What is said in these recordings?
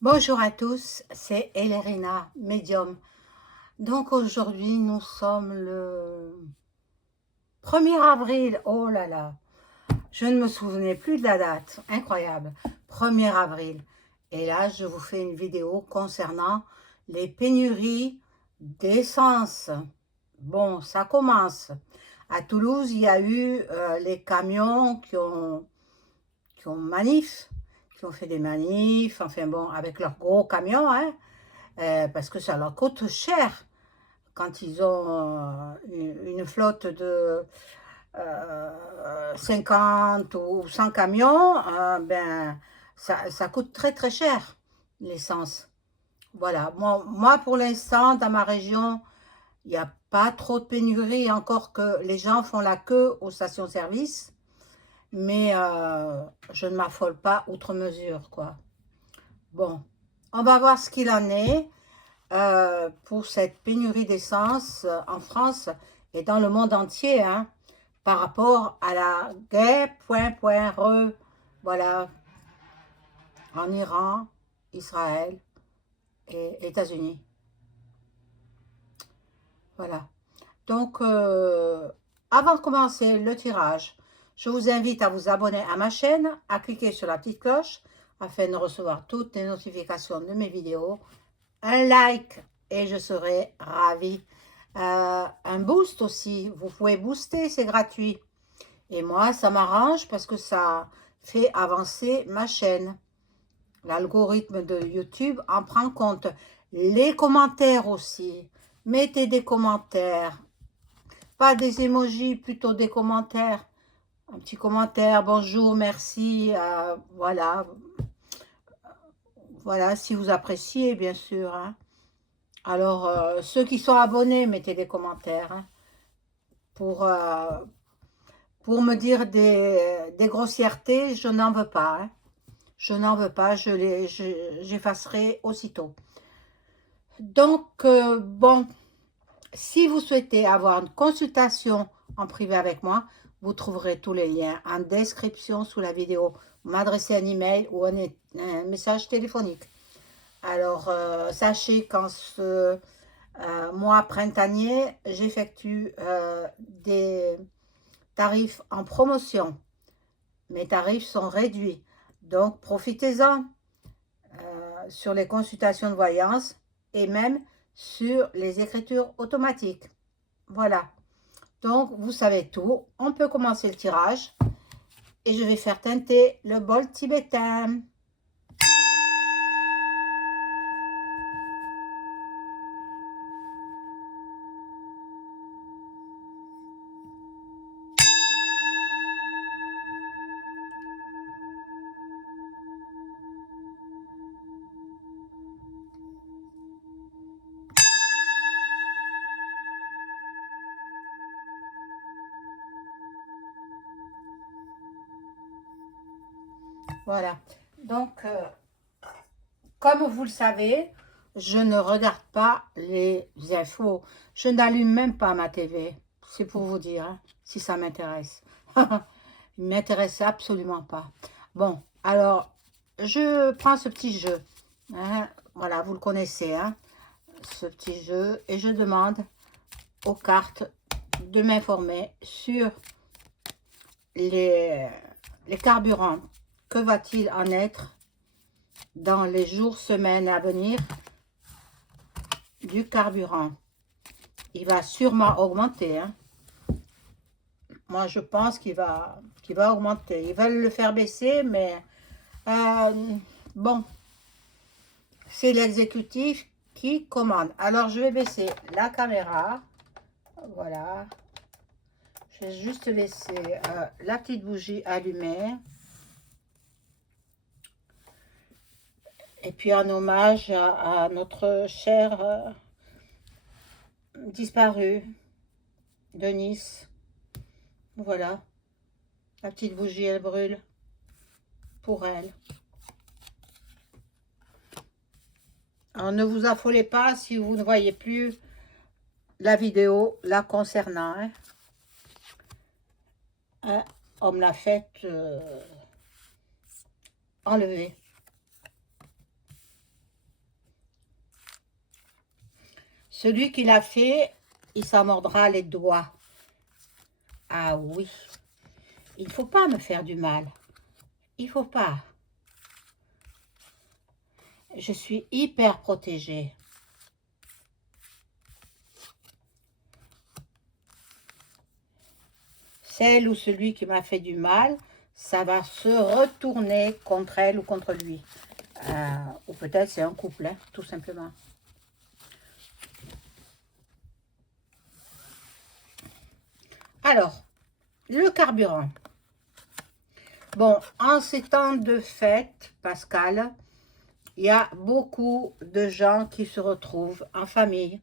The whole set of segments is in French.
Bonjour à tous, c'est Elérina, médium. Donc aujourd'hui, nous sommes le 1er avril. Oh là là, je ne me souvenais plus de la date. Incroyable. 1er avril. Et là, je vous fais une vidéo concernant les pénuries d'essence. Bon, ça commence. À Toulouse, il y a eu les camions qui ont manif, qui ont fait des manifs, enfin bon, avec leurs gros camions, hein. Parce que ça leur coûte cher quand ils ont une flotte de 50 ou 100 camions, ben, ça coûte très très cher l'essence. Voilà, moi pour l'instant dans ma région, il n'y a pas trop de pénurie, encore que les gens font la queue aux stations-service, mais je ne m'affole pas outre mesure, quoi. Bon, on va voir ce qu'il en est. Pour cette pénurie d'essence en France et dans le monde entier, hein, par rapport à la guerre, voilà, en Iran, Israël et États-Unis. Voilà. Donc, avant de commencer le tirage, je vous invite à vous abonner à ma chaîne, à cliquer sur la petite cloche afin de recevoir toutes les notifications de mes vidéos, un like et je serai ravie. Un boost aussi, vous pouvez booster, c'est gratuit. Et moi, ça m'arrange parce que ça fait avancer ma chaîne. L'algorithme de YouTube en prend compte. Les commentaires aussi. Mettez des commentaires. Pas des emojis, plutôt des commentaires. Un petit commentaire, bonjour, merci, voilà. Voilà, si vous appréciez, bien sûr, hein. Alors, ceux qui sont abonnés, mettez des commentaires, hein, pour, pour me dire des grossièretés, je n'en veux pas, hein. Je n'en veux pas, j'effacerai aussitôt. Donc, bon, si vous souhaitez avoir une consultation en privé avec moi, vous trouverez tous les liens en description sous la vidéo. Vous m'adressez un email ou un message téléphonique. Alors, sachez qu'en ce mois printanier, j'effectue des tarifs en promotion. Mes tarifs sont réduits, donc profitez-en sur les consultations de voyance et même sur les écritures automatiques. Voilà, donc vous savez tout. On peut commencer le tirage et je vais faire teinter le bol tibétain. Voilà, donc comme vous le savez, je ne regarde pas les infos. Je n'allume même pas ma TV. C'est pour vous dire, hein, si ça m'intéresse. Il ne m'intéresse absolument pas. Bon, alors, je prends ce petit jeu, hein. Voilà, vous le connaissez, hein, ce petit jeu. Et je demande aux cartes de m'informer sur les, les carburants. Que va-t-il en être dans les jours, semaines à venir du carburant? Il va sûrement augmenter, hein. Moi, je pense qu'il va augmenter. Ils veulent le faire baisser, mais bon, c'est l'exécutif qui commande. Alors, je vais baisser la caméra. Voilà. Je vais juste laisser la petite bougie allumée. Et puis, en hommage à notre cher disparu de Nice. Voilà. La petite bougie, elle brûle pour elle. Alors, ne vous affolez pas si vous ne voyez plus la vidéo la concernant, hein. Hein, on me l'a fait enlever. Celui qui l'a fait, il s'en mordra les doigts. Ah oui, il ne faut pas me faire du mal. Il faut pas. Je suis hyper protégée. Celle ou celui qui m'a fait du mal, ça va se retourner contre elle ou contre lui. Ou peut-être c'est un couple, hein, tout simplement. Alors, le carburant. Bon, en ces temps de fête, Pascal, il y a beaucoup de gens qui se retrouvent en famille.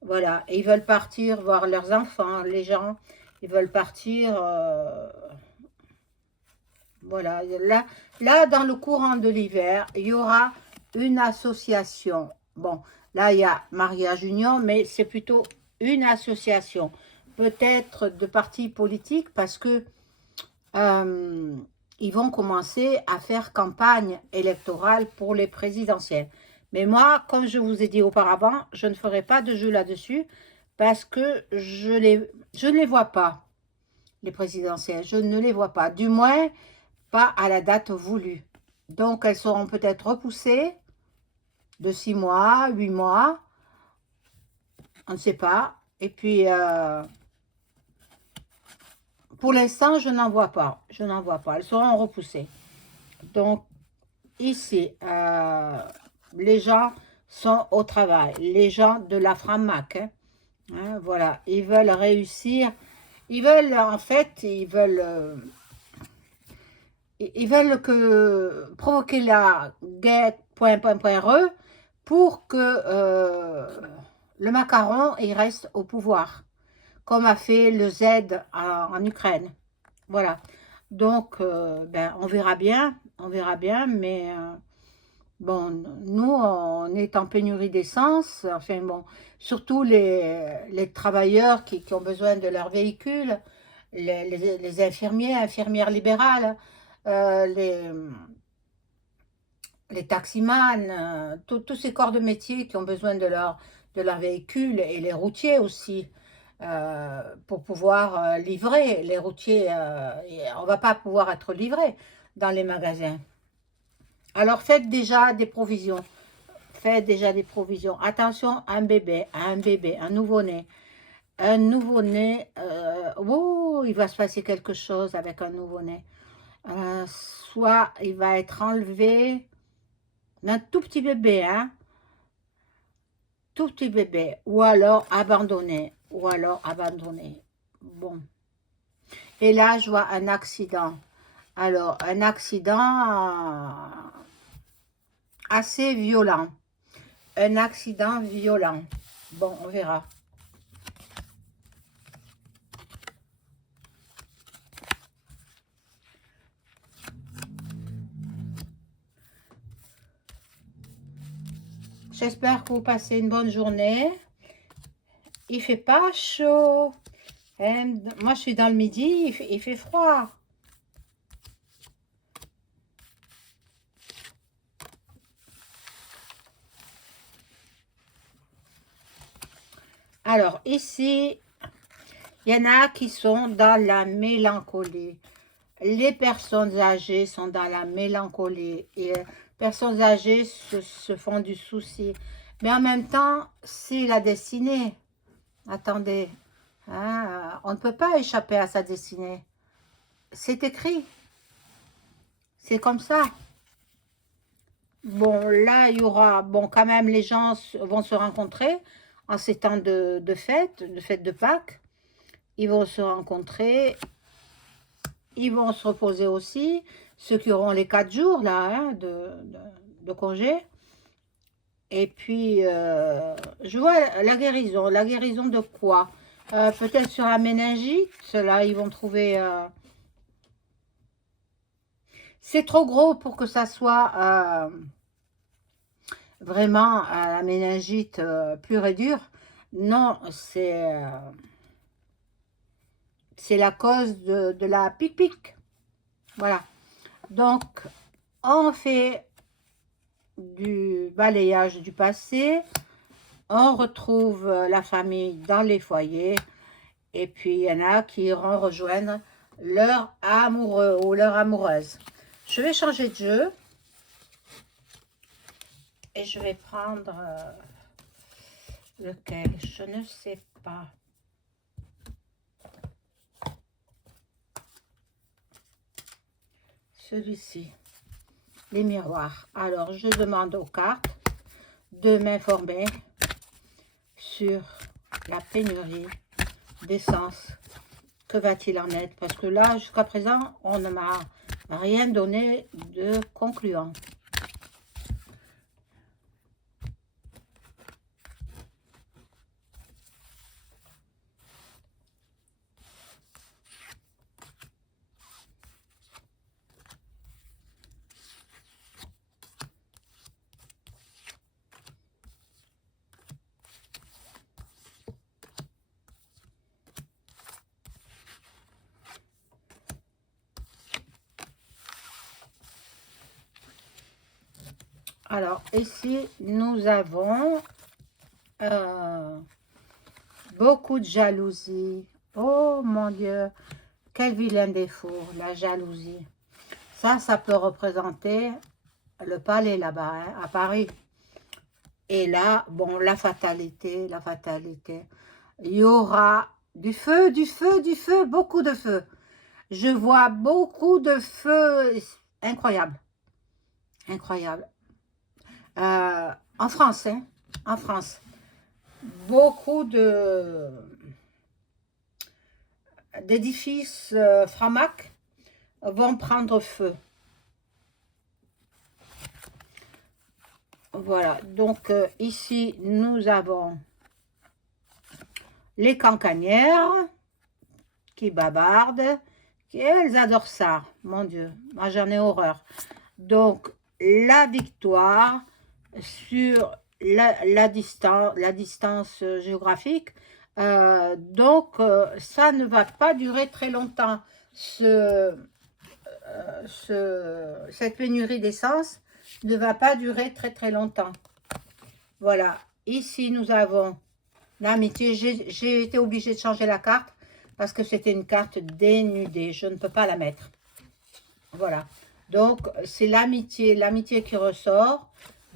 Voilà, et ils veulent partir voir leurs enfants, les gens, ils veulent partir, voilà. Là, dans le courant de l'hiver, il y aura une association. Bon, là, il y a mariage union, mais c'est plutôt une association. Peut-être de partis politiques, parce que euh, ils vont commencer à faire campagne électorale pour les présidentielles. Mais moi, comme je vous ai dit auparavant, je ne ferai pas de jeu là-dessus parce que je ne les vois pas, les présidentielles. Je ne les vois pas. Du moins, pas à la date voulue. Donc, elles seront peut-être repoussées de 6 mois, 8 mois, on ne sait pas. Et puis, pour l'instant, je n'en vois pas. Je n'en vois pas. Elles seront repoussées. Donc, ici, les gens sont au travail. Les gens de la Framac, hein, voilà, ils veulent réussir. Ils veulent, en fait, ils veulent que provoquer la guerre, .re, pour que le macaron il reste au pouvoir, comme a fait le Z en Ukraine. Voilà. Donc, ben, on verra bien, mais bon, nous, on est en pénurie d'essence, enfin bon, surtout les travailleurs qui ont besoin de leur véhicule, les infirmiers, infirmières libérales, euh, les, les taximans, tous ces corps de métier qui ont besoin de leur véhicule, et les routiers aussi, pour pouvoir livrer. Les routiers, on ne va pas pouvoir être livré dans les magasins. Alors faites déjà des provisions. Faites déjà des provisions. Attention, un bébé, un nouveau-né. Un nouveau-né, oh, il va se passer quelque chose avec un nouveau-né. Soit il va être enlevé, un tout petit bébé, hein, tout petit bébé, ou alors abandonné, Bon. Et là, je vois un accident. Alors, un accident assez violent. Un accident violent. Bon, on verra. J'espère que vous passez une bonne journée. Il fait pas chaud. Moi, je suis dans le midi, il fait froid. Alors, ici, il y en a qui sont dans la mélancolie. Les personnes âgées sont dans la mélancolie. Et personnes âgées se font du souci. Mais en même temps, c'est la destinée. Attendez, hein, on ne peut pas échapper à sa destinée. C'est écrit. C'est comme ça. Bon, là, il y aura, bon, quand même, les gens vont se rencontrer en ces temps de fête de Pâques. Ils vont se rencontrer, ils vont se reposer aussi, ceux qui auront les 4 jours, là, hein, de congé. Et puis, je vois la guérison de quoi? Peut-être sur la méningite, là, ils vont trouver... c'est trop gros pour que ça soit... vraiment à la méningite pure et dure. Non, c'est la cause de la pic-pic. Voilà. Donc, on fait du balayage du passé. On retrouve la famille dans les foyers. Et puis, il y en a qui iront rejoindre leur amoureux ou leur amoureuse. Je vais changer de jeu. Et je vais prendre lequel? Je ne sais pas. Celui-ci. Les miroirs. Alors, je demande aux cartes de m'informer sur la pénurie d'essence. Que va-t-il en être? Parce que là, jusqu'à présent, on ne m'a rien donné de concluant. Alors, ici, nous avons beaucoup de jalousie. Oh mon Dieu, quel vilain défaut, la jalousie. Ça peut représenter le palais là-bas, hein, à Paris. Et là, bon, la fatalité, la fatalité. Il y aura du feu, du feu, du feu, beaucoup de feu. Je vois beaucoup de feu, incroyable, incroyable. En France, hein, en France, beaucoup d'édifices Framac vont prendre feu. Voilà, donc ici, nous avons les cancanières qui bavardent. Elles adorent ça, mon Dieu, moi j'en ai horreur. Donc, la victoire sur la distance géographique. Donc, ça ne va pas durer très longtemps. Cette pénurie d'essence ne va pas durer très très longtemps. Voilà. Ici, nous avons l'amitié. J'ai été obligée de changer la carte parce que c'était une carte dénudée. Je ne peux pas la mettre. Voilà. Donc, c'est l'amitié qui ressort.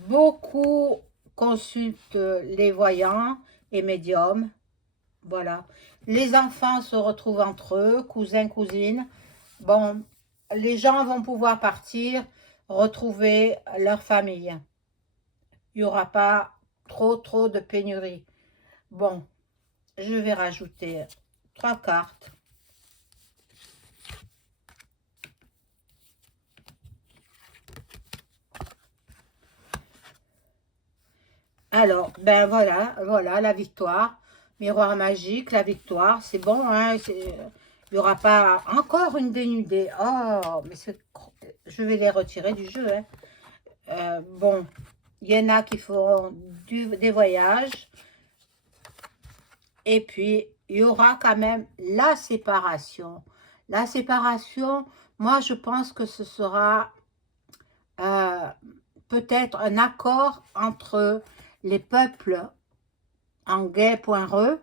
Beaucoup consultent les voyants et médiums. Voilà. Les enfants se retrouvent entre eux, cousins, cousines. Bon, les gens vont pouvoir partir, retrouver leur famille. Il n'y aura pas trop de pénurie. Bon, je vais rajouter 3 cartes. Alors, ben voilà la victoire. Miroir magique, la victoire, c'est bon, hein, il n'y aura pas encore une dénudée. Oh, mais je vais les retirer du jeu. Hein. Bon, il y en a qui feront des voyages. Et puis, il y aura quand même la séparation. La séparation, moi, je pense que ce sera peut-être un accord entre les peuples anglais.re,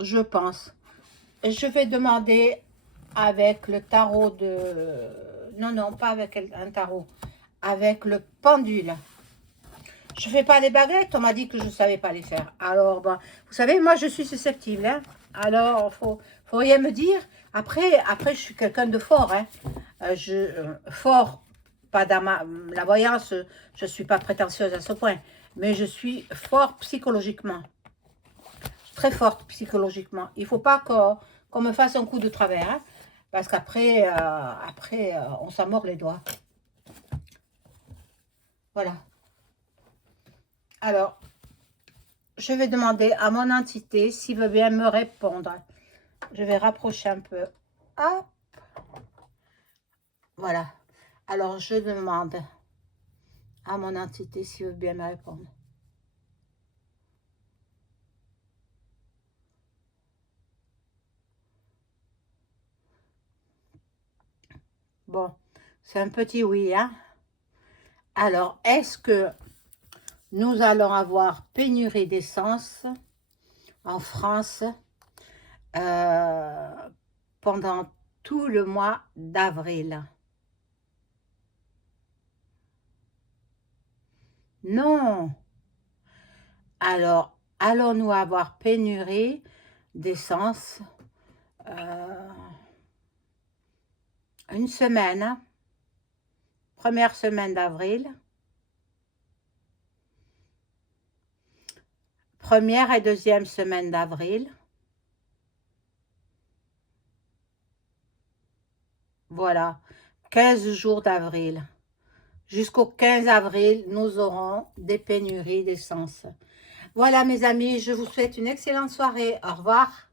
je pense. Et je vais demander avec le tarot de... Non, pas avec un tarot. Avec le pendule. Je fais pas les baguettes, on m'a dit que je ne savais pas les faire. Alors, ben, vous savez, moi, je suis susceptible. Hein. Alors, faut rien me dire. Après, je suis quelqu'un de fort. Hein. Fort, pas dans la voyance, je ne suis pas prétentieuse à ce point. Mais je suis fort psychologiquement. Très forte psychologiquement. Il ne faut pas qu'on me fasse un coup de travers. Hein, parce qu'après, on s'en mord les doigts. Voilà. Alors, je vais demander à mon entité s'il veut bien me répondre. Je vais rapprocher un peu. Hop. Voilà. Alors, je demande à mon entité s'il veut bien me répondre. Bon, c'est un petit oui, hein. Alors, est-ce que nous allons avoir pénurie d'essence en France euh, pendant tout le mois d'avril. Non! Alors, allons-nous avoir pénurie d'essence une semaine, hein? Première semaine d'avril, première et deuxième semaine d'avril. Voilà, 15 jours d'avril. Jusqu'au 15 avril, nous aurons des pénuries d'essence. Voilà mes amis, je vous souhaite une excellente soirée. Au revoir.